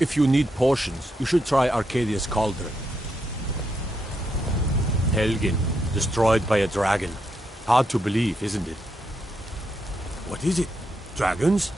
If you need potions, you should try Arcadia's Cauldron. Helgen, destroyed by a dragon. Hard to believe, isn't it? What is it? Dragons?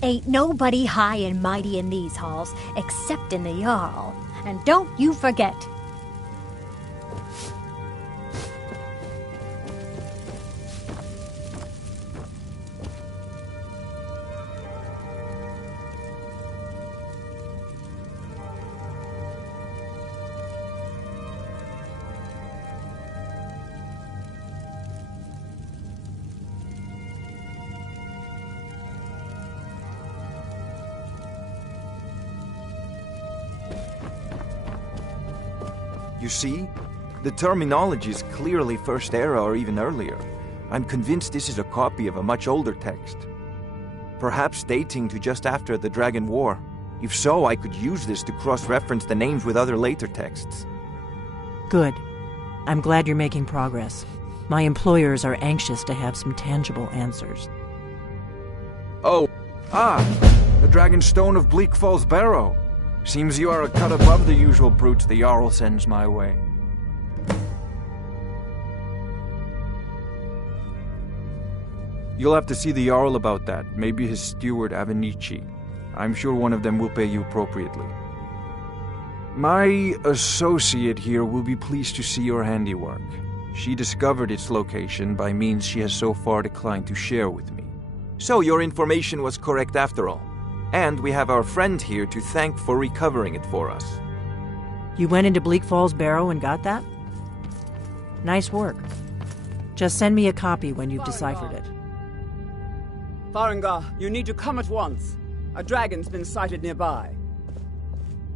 Ain't nobody high and mighty in these halls, except in the Jarl. And don't you forget. You see? The terminology is clearly First Era or even earlier. I'm convinced this is a copy of a much older text. Perhaps dating to just after the Dragon War. If so, I could use this to cross-reference the names with other later texts. Good. I'm glad you're making progress. My employers are anxious to have some tangible answers. Oh, the Dragon Stone of Bleak Falls Barrow. Seems you are a cut above the usual brutes the Jarl sends my way. You'll have to see the Jarl about that, maybe his steward Avenici. I'm sure one of them will pay you appropriately. My associate here will be pleased to see your handiwork. She discovered its location by means she has so far declined to share with me. So your information was correct after all. And we have our friend here to thank for recovering it for us. You went into Bleak Falls Barrow and got that? Nice work. Just send me a copy when you've deciphered it. Farengar, you need to come at once. A dragon's been sighted nearby.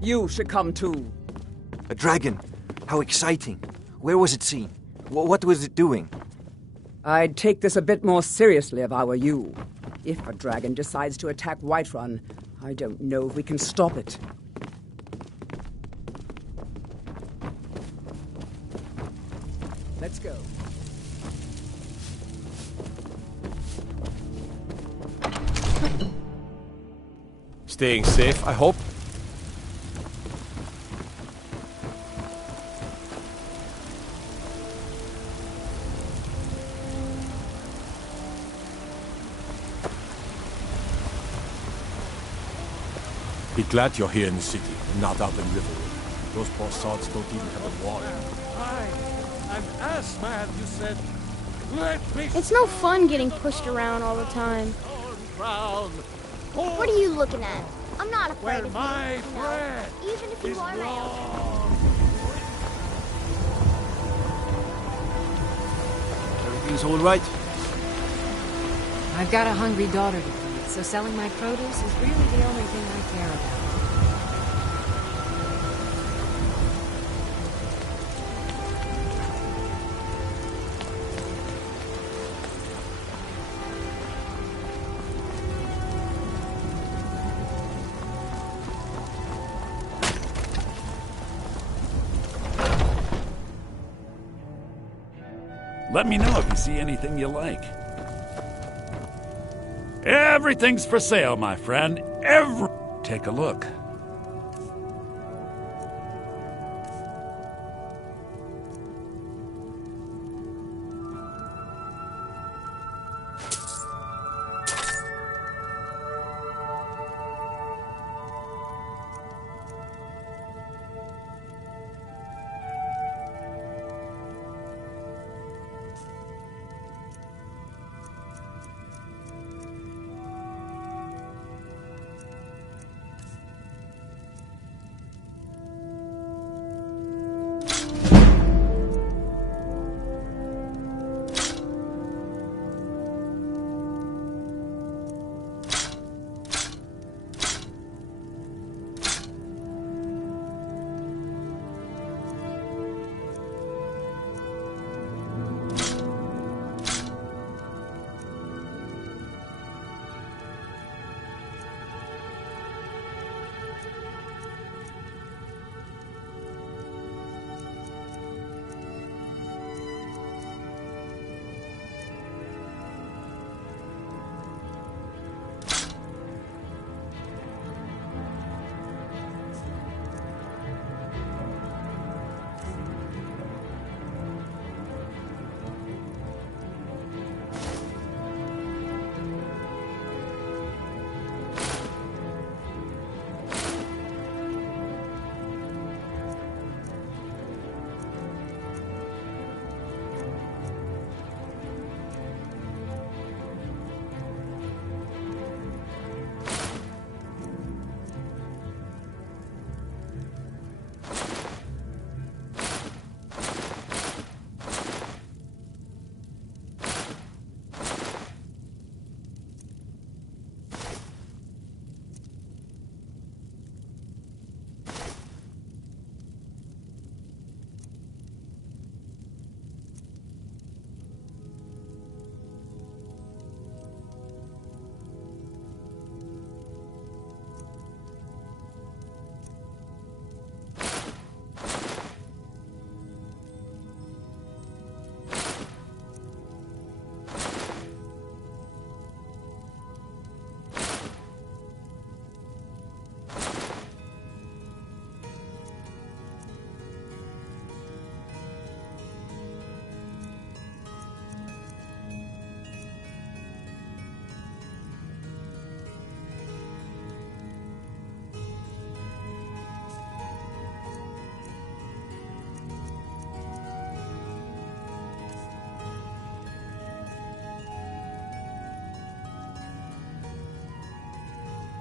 You should come too. A dragon? How exciting. Where was it seen? What was it doing? I'd take this a bit more seriously if I were you. If a dragon decides to attack Whiterun, I don't know if we can stop it. Let's go. Staying safe, I hope. Be glad you're here in the city, and not out in Riverwood. Those poor sods don't even have a water. I'm ass man, you said. Let me. It's no fun getting pushed around all the time. Crown. horse What are you looking at? I'm not afraid where of you. my No, bread even if you is are my own. wrong. Everything's all right? I've got a hungry daughter to feed, so selling my produce is really the only thing I care about. Let me know if you see anything you like. Everything's for sale, my friend. Take a look.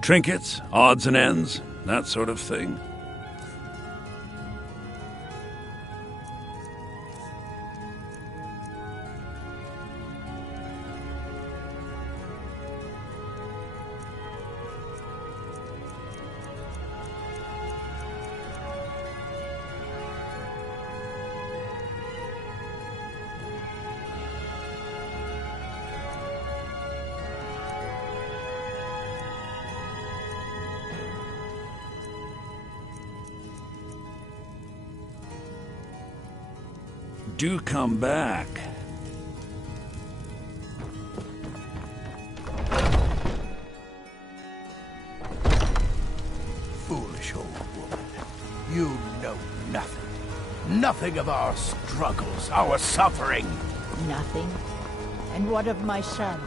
Trinkets, odds and ends, that sort of thing. Do come back. Foolish old woman. You know nothing. Nothing of our struggles, our suffering. Nothing. And what of my son?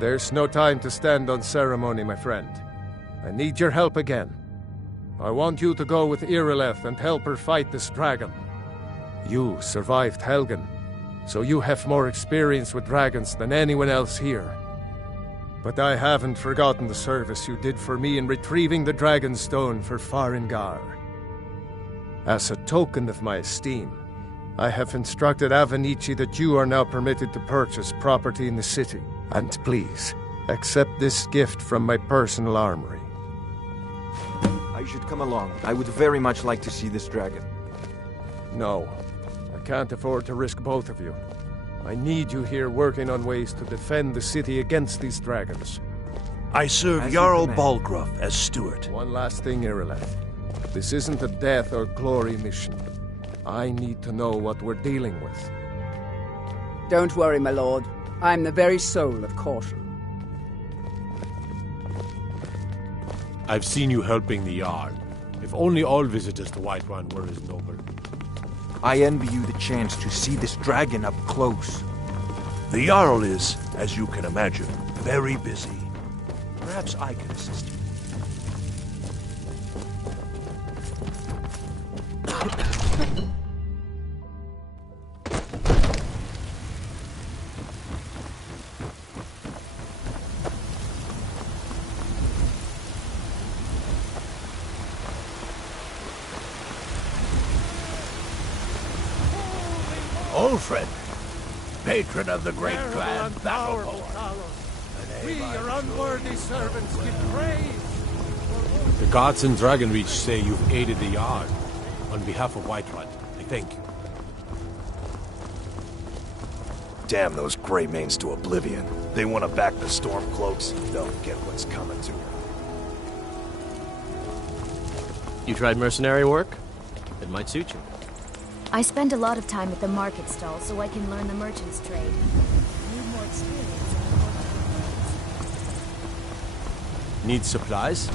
There's no time to stand on ceremony, my friend. I need your help again. I want you to go with Irileth and help her fight this dragon. You survived Helgen, so you have more experience with dragons than anyone else here. But I haven't forgotten the service you did for me in retrieving the Dragon Stone for Farengar. As a token of my esteem, I have instructed Avenici that you are now permitted to purchase property in the city. And please, accept this gift from my personal armory. I should come along. I would very much like to see this dragon. No, I can't afford to risk both of you. I need you here working on ways to defend the city against these dragons. I serve Jarl Balgruuf as steward. One last thing, Irileth. This isn't a death or glory mission. I need to know what we're dealing with. Don't worry, my lord. I'm the very soul of caution. I've seen you helping the Jarl. If only all visitors to Whiterun were as noble. I envy you the chance to see this dragon up close. The Jarl is, as you can imagine, very busy. Perhaps I can assist you. Olfred, patron of the great clan Battleborn. We, your unworthy servants, give praise. The gods in Dragonreach say you've aided the Jarl. On behalf of Whiterun, I thank you. Damn those Greymanes to oblivion. They want to back the Stormcloaks. They'll get what's coming to them. You tried mercenary work? It might suit you. I spend a lot of time at the market stall so I can learn the merchant's trade. I need more experience. Need supplies?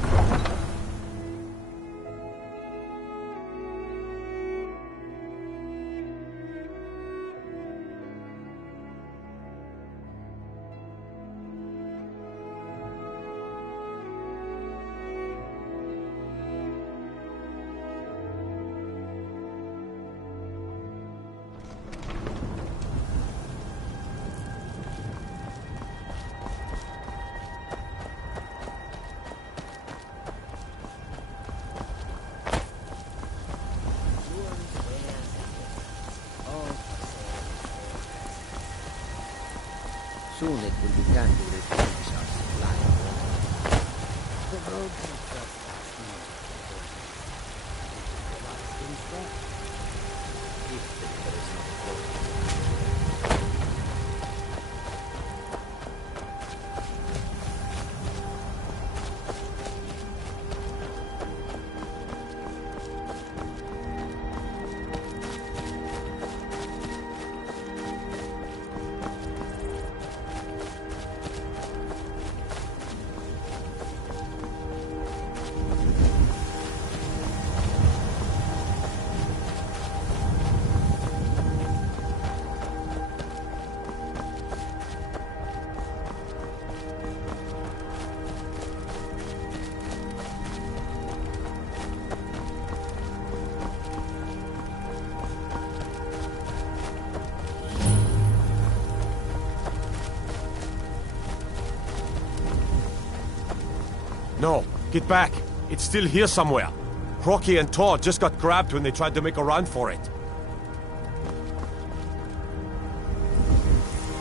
Soon it will begin to replenish our supply of water. The road is just if there is no water. No, get back. It's still here somewhere. Crocky and Todd just got grabbed when they tried to make a run for it.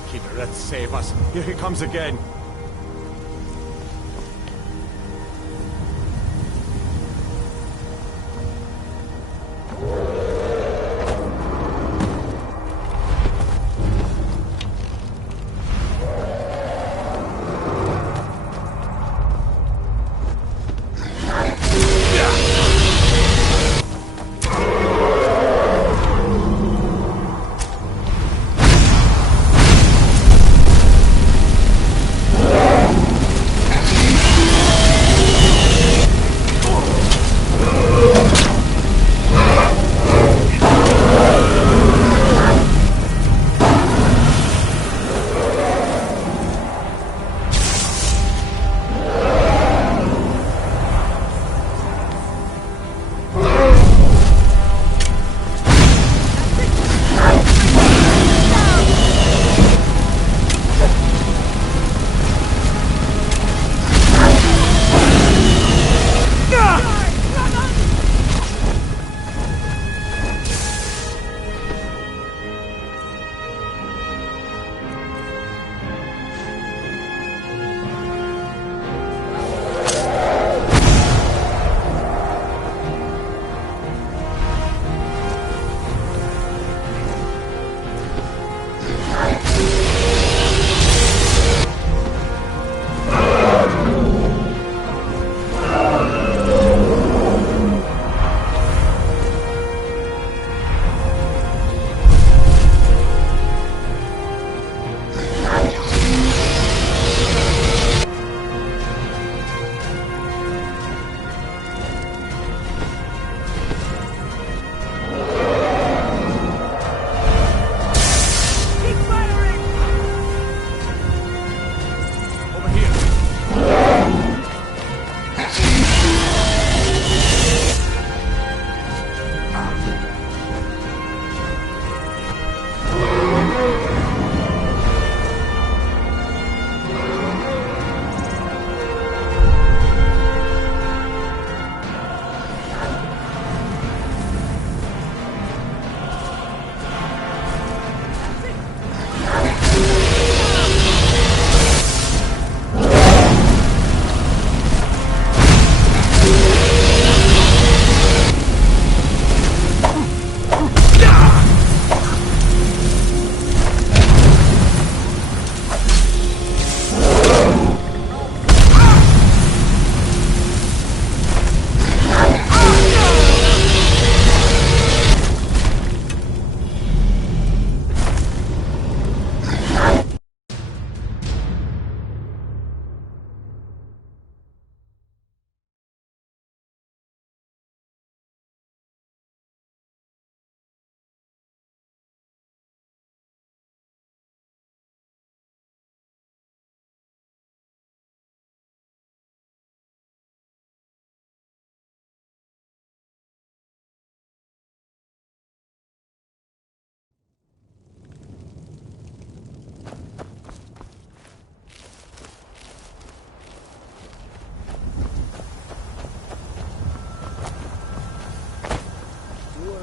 Kidder, save us. Here he comes again.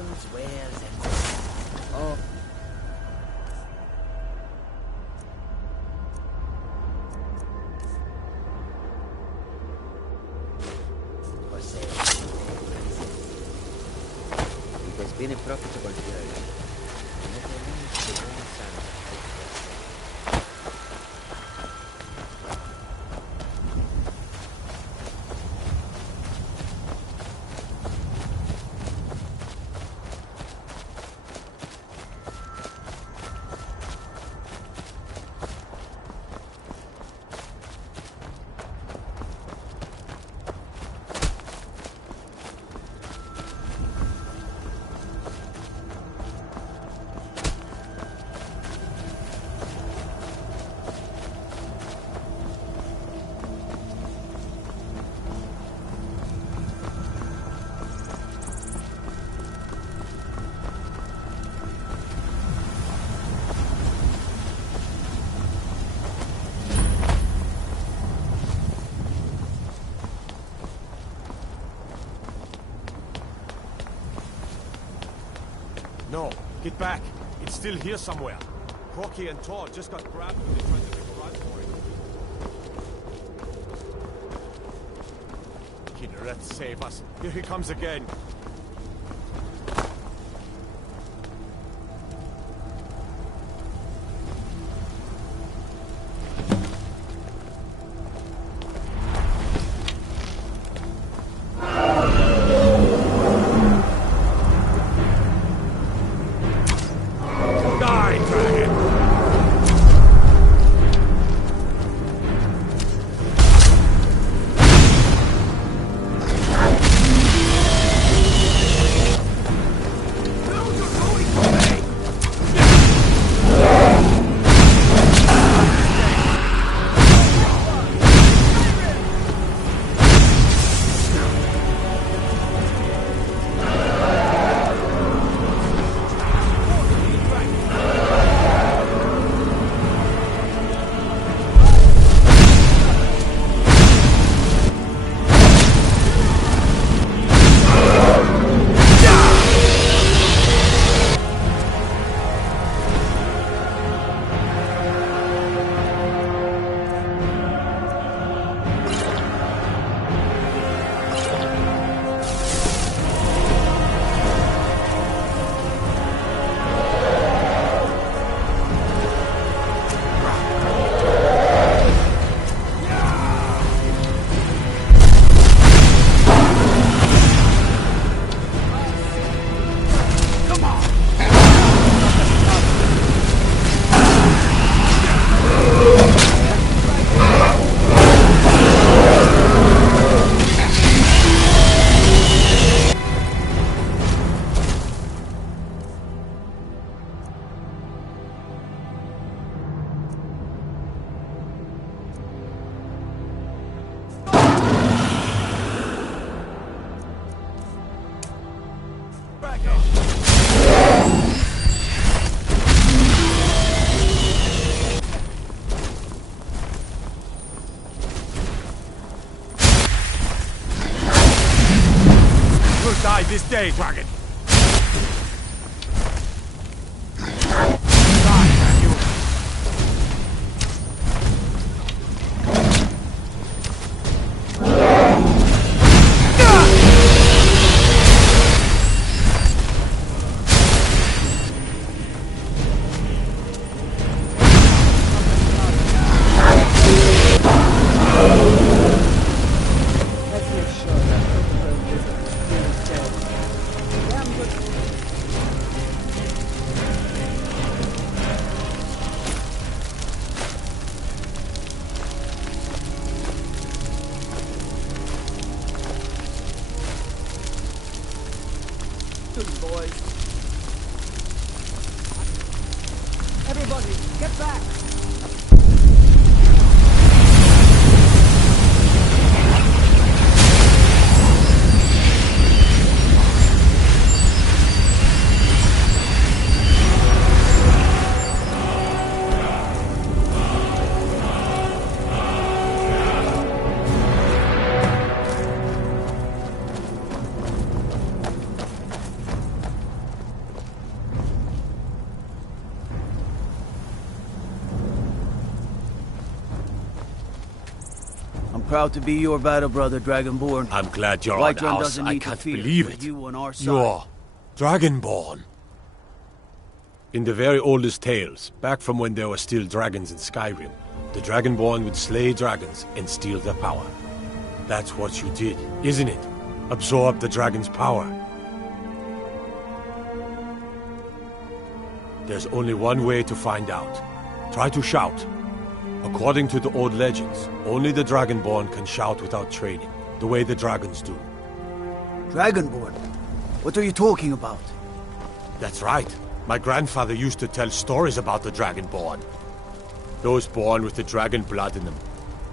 all's well and oh. It has been a profitable journey. Never leaves the grandson No, get back. It's still here somewhere. Crocky and Tor just got grabbed when they tried to make a run for it. Killer, let's save us. Here he comes again. Die this day, dragon! Boys. Everybody, get back! proud to be your battle brother, Dragonborn. I'm glad you're on Whiterun ours. doesn't I need to can't fear believe with it. you on our side. You're Dragonborn. In the very oldest tales, back from when there were still dragons in Skyrim, the Dragonborn would slay dragons and steal their power. That's what you did, isn't it? Absorb the dragon's power. There's only one way to find out. Try to shout. According to the old legends, only the Dragonborn can shout without training, the way the dragons do. Dragonborn? What are you talking about? That's right. My grandfather used to tell stories about the Dragonborn. Those born with the dragon blood in them,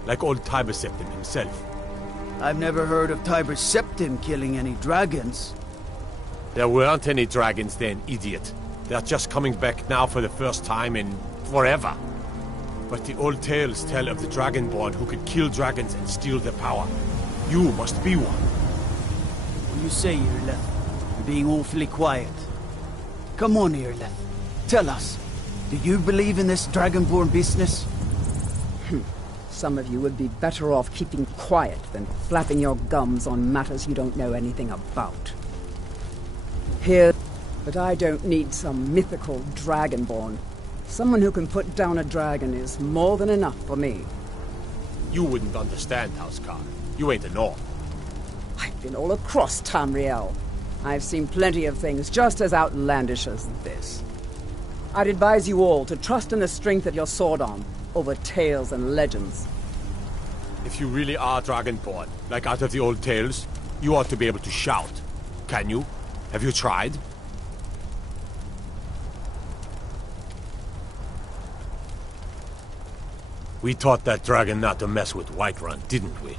like old Tiber Septim himself. I've never heard of Tiber Septim killing any dragons. There weren't any dragons then, idiot. They're just coming back now for the first time in forever. But the old tales tell of the Dragonborn who could kill dragons and steal their power. You must be one. What do you say, Irleth? You're being awfully quiet. Come on, Irleth. Tell us, do you believe in this Dragonborn business? Some of you would be better off keeping quiet than flapping your gums on matters you don't know anything about. Here, but I don't need some mythical Dragonborn. Someone who can put down a dragon is more than enough for me. You wouldn't understand, Housecar. You ain't a North. I've been all across Tamriel. I've seen plenty of things just as outlandish as this. I'd advise you all to trust in the strength of your sword arm over tales and legends. If you really are Dragonborn, like out of the old tales, you ought to be able to shout. Can you? Have you tried? We taught that dragon not to mess with Whiterun, didn't we?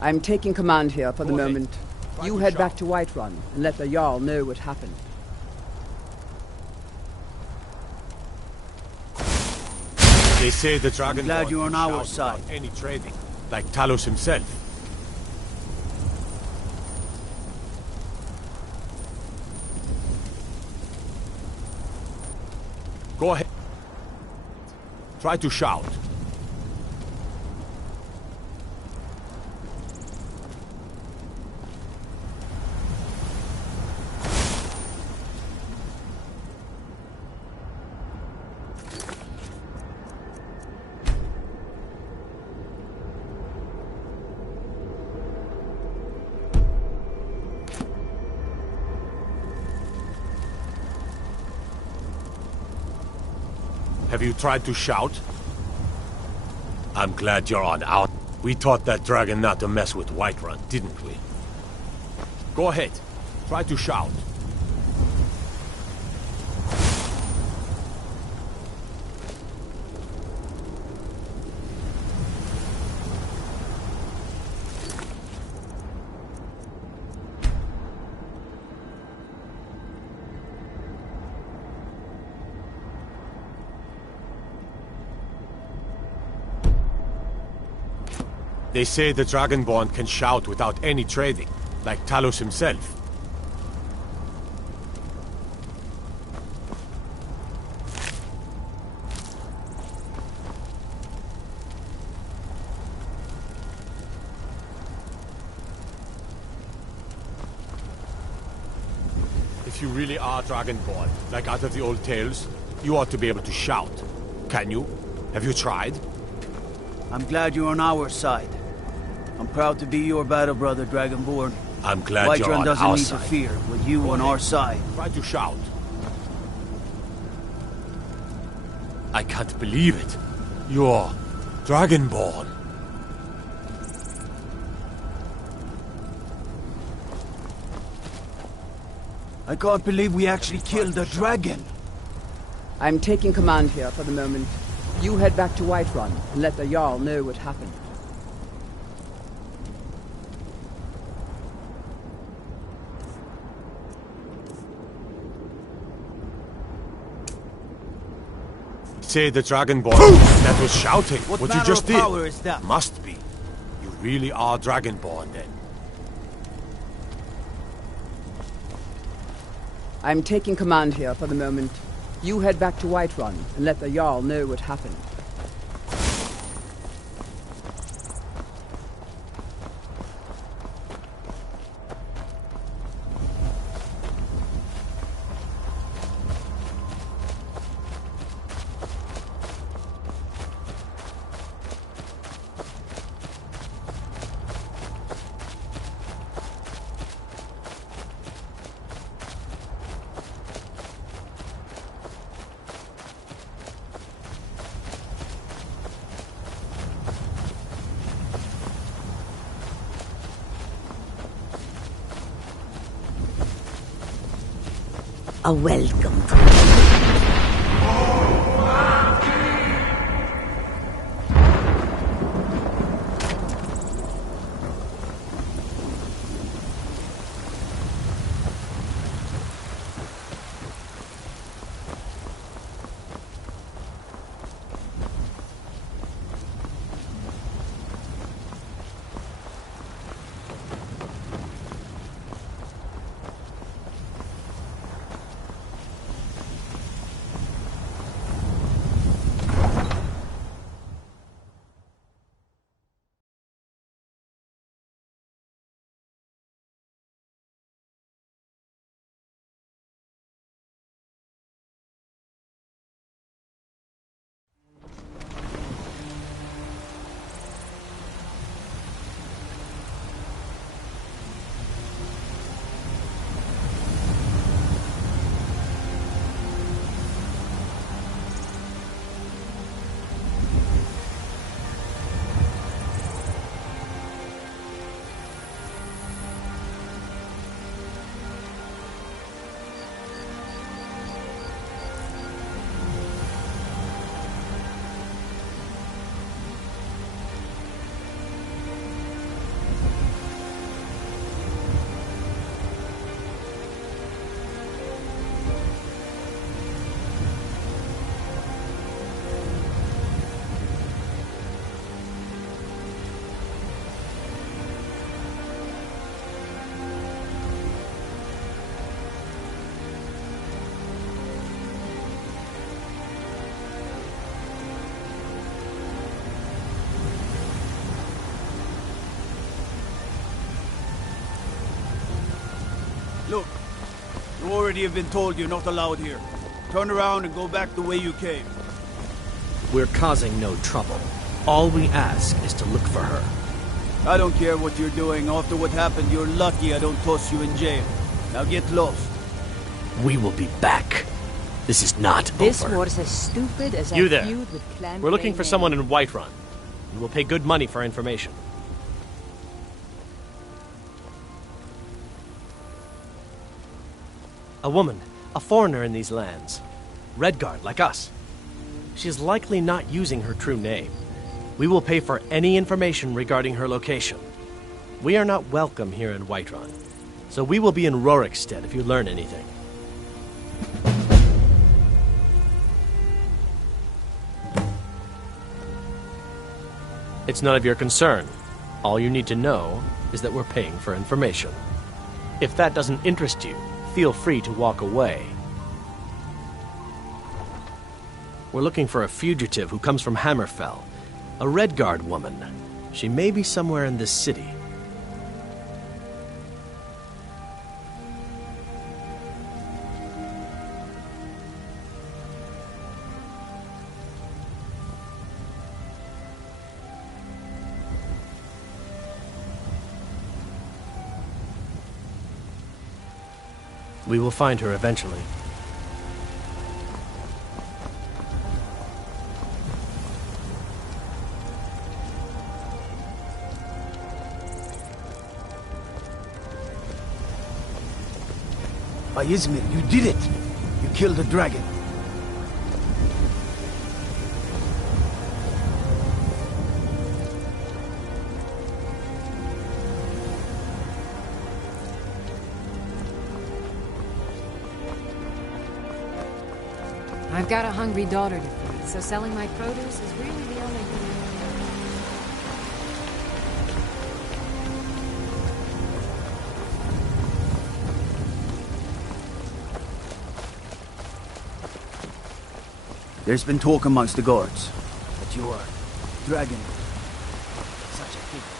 I'm taking command here for the moment. You head back to Whiterun and let the Jarl know what happened. They say the Dragonborn I'm glad you're on can our shout side. without any trading, like Talos himself. Go ahead. Try to shout. Have you tried to shout? I'm glad you're on out. We taught that dragon not to mess with Whiterun, didn't we? Go ahead. Try to shout. They say the Dragonborn can shout without any trading, like Talos himself. If you really are Dragonborn, like out of the old tales, you ought to be able to shout. Can you? Have you tried? I'm glad you're on our side. I'm proud to be your battle brother, Dragonborn. I'm glad you're on doesn't our need side. to fear with you on our side. Try to shout. I can't believe it. You're Dragonborn. I can't believe we actually killed a dragon. I'm taking command here for the moment. You head back to Whiterun and let the Jarl know what happened. Say the Dragonborn. That was shouting. What you manner just of did. power is that? Must be. You really are Dragonborn then. I'm taking command here for the moment. You head back to Whiterun and let the Jarl know what happened. a welcome drink. Look, you already have been told you're not allowed here. Turn around and go back the way you came. We're causing no trouble. All we ask is to look for her. I don't care what you're doing. After what happened, you're lucky I don't toss you in jail. Now get lost. We will be back. This is not This over. war's as stupid as You a there. feud with Clan We're looking for Grey someone Men. in Whiterun. We will pay good money for information. A woman, a foreigner in these lands. Redguard, like us. She is likely not using her true name. We will pay for any information regarding her location. We are not welcome here in Whiterun, so we will be in Rorikstead if you learn anything. It's none of your concern. All you need to know is that we're paying for information. If that doesn't interest you, feel free to walk away. We're looking for a fugitive who comes from Hammerfell. A Redguard woman. She may be somewhere in this city. We will find her eventually. By Ismir, you did it! You killed a dragon. I've got a hungry daughter to feed, so selling my produce is really the only thing I There's been talk amongst the guards that you are dragon. Such a thing.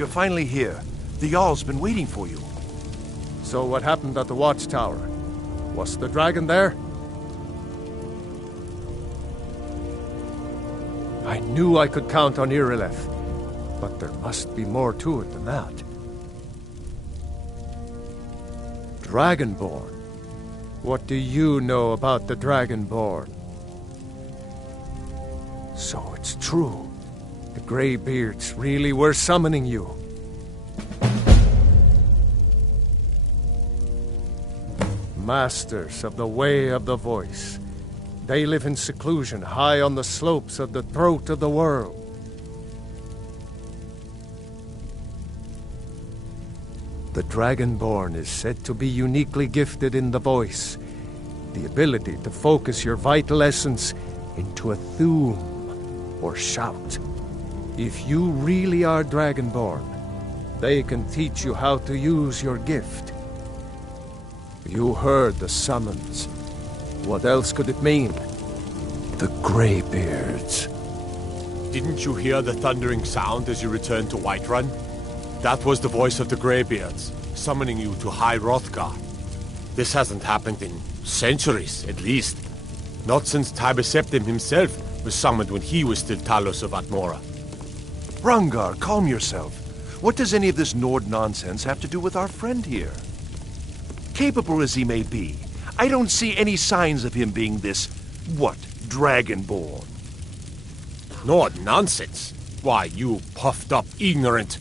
You're finally here. The Jarl's been waiting for you. So what happened at the watchtower? Was the dragon there? I knew I could count on Irileth, but there must be more to it than that. Dragonborn? What do you know about the Dragonborn? So it's true. The Greybeards really were summoning you. Masters of the Way of the Voice. They live in seclusion high on the slopes of the throat of the world. The Dragonborn is said to be uniquely gifted in the voice, the ability to focus your vital essence into a thum or shout. If you really are Dragonborn, they can teach you how to use your gift. You heard the summons. What else could it mean? The Greybeards. Didn't you hear the thundering sound as you returned to Whiterun? That was the voice of the Greybeards, summoning you to High Hrothgar. This hasn't happened in centuries, at least. Not since Tiber Septim himself was summoned when he was still Talos of Atmora. Hrongar, calm yourself. What does any of this Nord nonsense have to do with our friend here? Capable as he may be, I don't see any signs of him being this, Dragonborn. Nord nonsense? Why, you puffed up ignorant.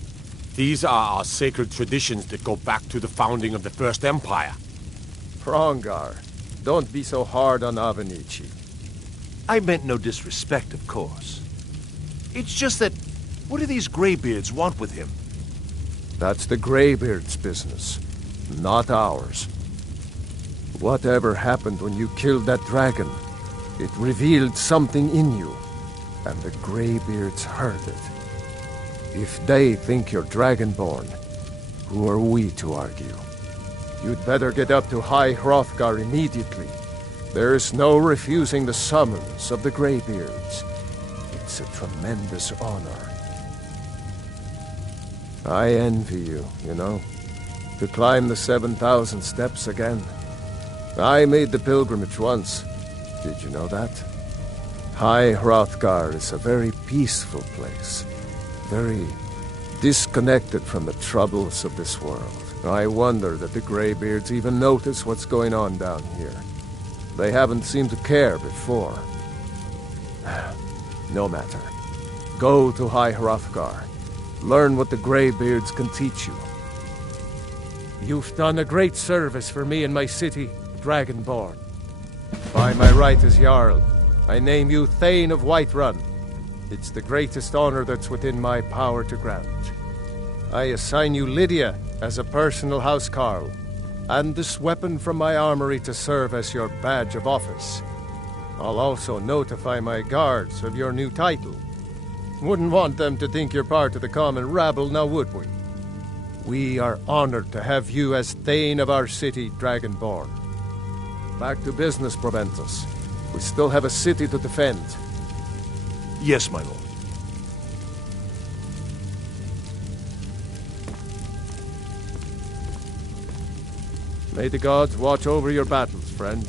These are our sacred traditions that go back to the founding of the First Empire. Hrongar, don't be so hard on Avenici. I meant no disrespect, of course. It's just that, what do these Greybeards want with him? That's the Greybeards' business, not ours. Whatever happened when you killed that dragon, it revealed something in you, and the Greybeards heard it. If they think you're Dragonborn, who are we to argue? You'd better get up to High Hrothgar immediately. There's no refusing the summons of the Greybeards. It's a tremendous honor. I envy you, you know, to climb the 7,000 steps again. I made the pilgrimage once. Did you know that? High Hrothgar is a very peaceful place. Very disconnected from the troubles of this world. I wonder that the Greybeards even notice what's going on down here. They haven't seemed to care before. No matter. Go to High Hrothgar. Learn what the Greybeards can teach you. You've done a great service for me and my city, Dragonborn. By my right as Jarl, I name you Thane of Whiterun. It's the greatest honor that's within my power to grant. I assign you Lydia as a personal housecarl, and this weapon from my armory to serve as your badge of office. I'll also notify my guards of your new title. Wouldn't want them to think you're part of the common rabble, now would we? We are honored to have you as Thane of our city, Dragonborn. Back to business, Proventus. We still have a city to defend. Yes, my lord. May the gods watch over your battles, friend.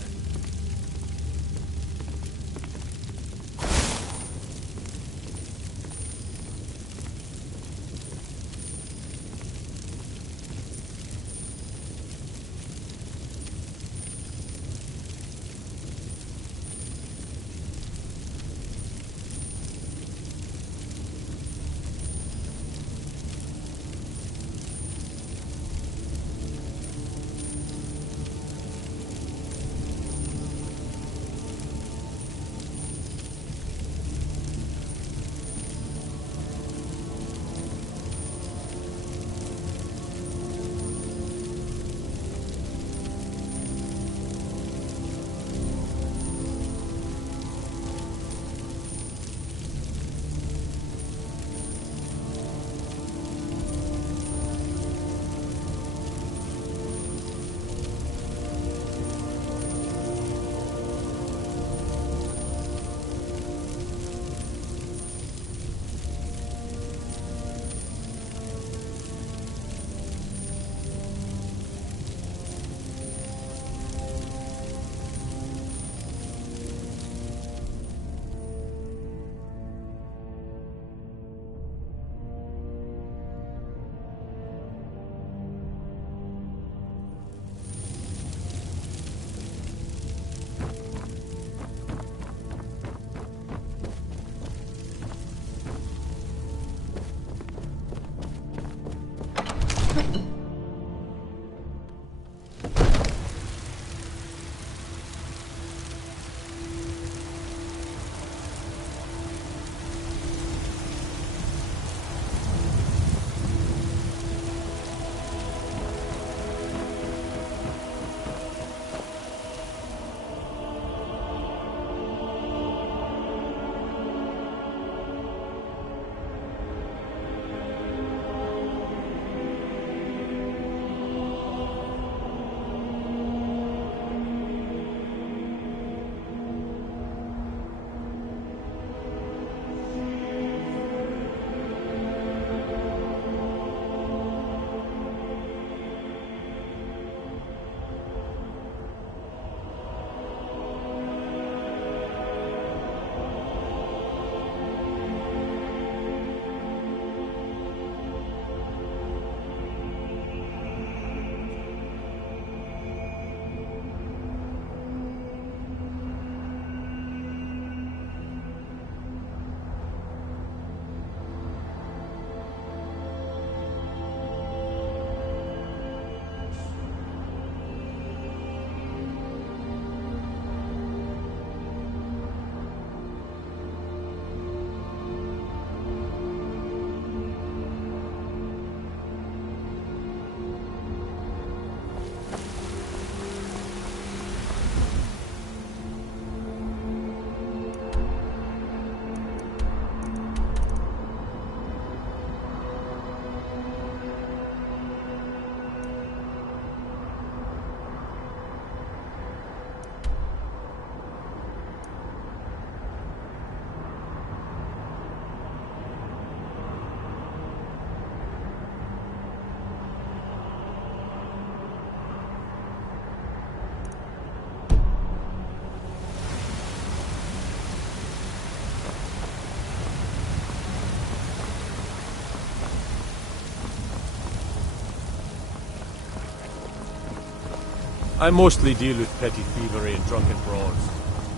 I mostly deal with petty thievery and drunken brawls.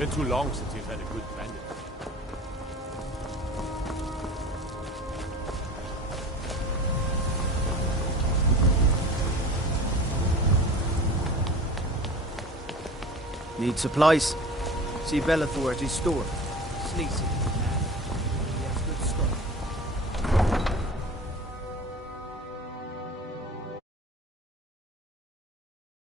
Been too long since we've had a good bandit. Need supplies? See Bellathor at his store. Sneaky.